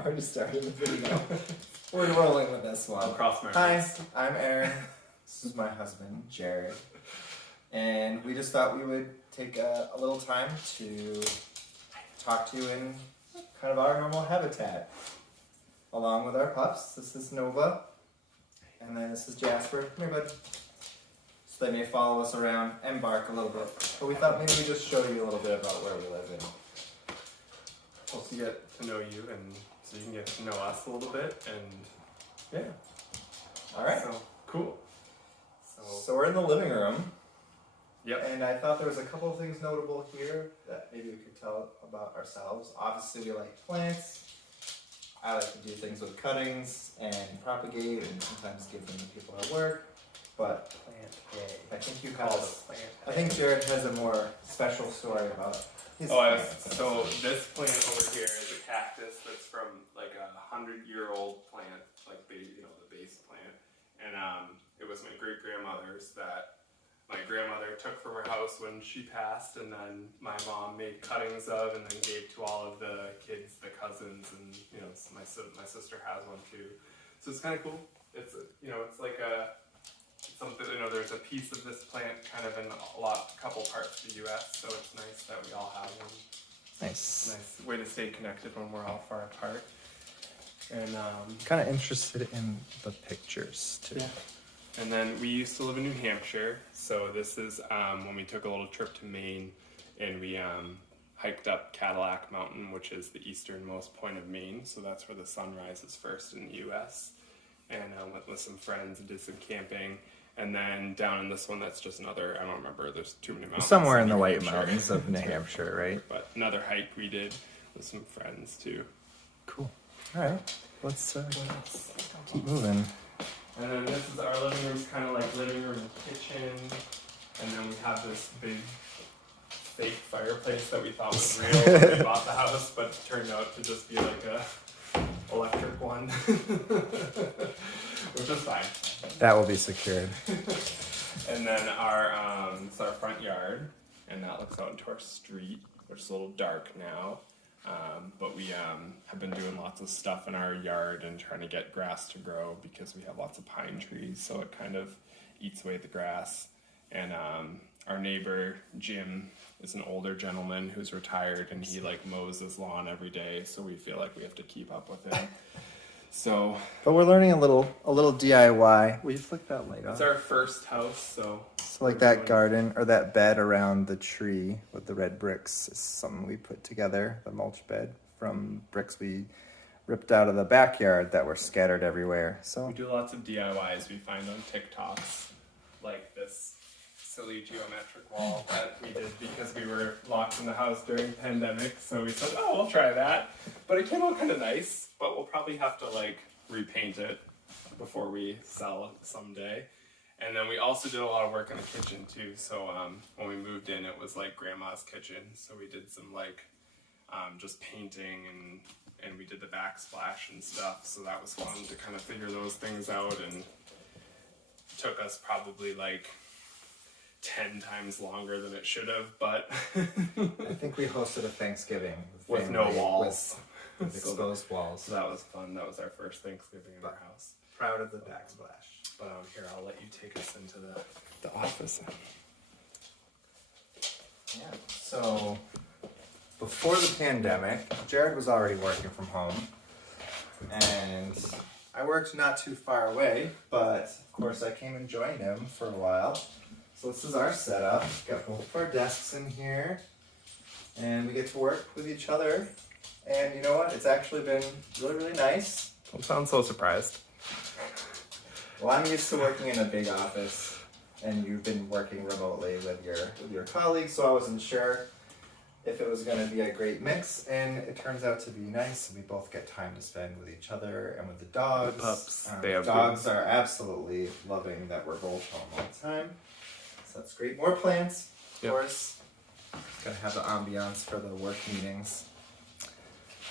hard to start in the video. We're rolling with this one. I'll cross my Hi, arms. I'm Aaron. This is my husband, Jared. And we just thought we would take a little time to talk to you in kind of our normal habitat. Along with our pups, this is Nova. And then this is Jasper. Come here, bud. So they may follow us around and bark a little bit. But we thought maybe we'd just show you a little bit about where we live in. Well, to get to know you and so you can get to know us a little bit and yeah. Alright. So cool. So we're in the living room. Yep. And I thought there was a couple of things notable here that maybe we could tell about ourselves. Obviously we like plants. I like to do things with cuttings and propagate and sometimes give them to people at work. But I think you have I think Jared has a more special story about his plants. So this plant over here is a cactus that's from like 100-year-old plant, like the base plant, and it was my great grandmother's that my grandmother took from her house when she passed, and then my mom made cuttings of, and then gave to all of the kids, the cousins, and my sister has one too. So it's kind of cool. It's it's like something, there's a piece of this plant kind of in a couple parts of the U.S., so it's nice that we all have one. Nice. Nice way to stay connected when we're all far apart. And Kind of interested in the pictures too. yeah. And then we used to live in New Hampshire, so this is when we took a little trip to Maine, and we hiked up Cadillac Mountain, which is the easternmost point of Maine, so that's where the sun rises first in the U.S., and went with some friends and did some camping. And then down in this one, that's just another, I don't remember, there's too many mountains. Somewhere in the New White Hampshire. Mountains of New Hampshire, right? But another hike we did with some friends too. Cool. All right. Let's keep moving. And then this is our living room, kind of like living room and kitchen. And then we have this big fake fireplace that we thought was real when we bought the house, but it turned out to just be like a electric one, which is fine. That will be secured. And then it's our front yard, and that looks out into our street, which is a little dark now. But we have been doing lots of stuff in our yard and trying to get grass to grow because we have lots of pine trees, so it kind of eats away the grass. And our neighbor, Jim, is an older gentleman who's retired, and he mows his lawn every day, so we feel like we have to keep up with him. So, but we're learning a little DIY. Will you flick that light on? it's our first house, so Like that garden or that bed around the tree with the red bricks is something we put together, the mulch bed from bricks we ripped out of the backyard that were scattered everywhere. So we do lots of DIYs we find on TikToks, like this silly geometric wall that we did because we were locked in the house during the pandemic. So we said, oh, we'll try that. But it came out kind of nice, but we'll probably have to repaint it before we sell it someday. And then we also did a lot of work in the kitchen too. So when we moved in, it was like grandma's kitchen. So we did some just painting and we did the backsplash and stuff. So that was fun to kind of figure those things out, and took us probably 10 times longer than it should have, but I think we hosted a Thanksgiving with no walls. with exposed walls. So that was fun. That was our first Thanksgiving in our house. Proud of the backsplash. But here, I'll let you take us into the office. Yeah. So before the pandemic, Jared was already working from home, and I worked not too far away, but of course I came and joined him for a while. So this is our setup. Got both of our desks in here, and we get to work with each other. And you know what? It's actually been really, really nice. Don't sound so surprised. Well, I'm used to working in a big office, and you've been working remotely with your colleagues, so I wasn't sure if it was going to be a great mix, and it turns out to be nice. We both get time to spend with each other and with the dogs. The pups. Dogs are absolutely loving that we're both home all the time. So that's great. More plants, of course. Gotta have the ambiance for the work meetings.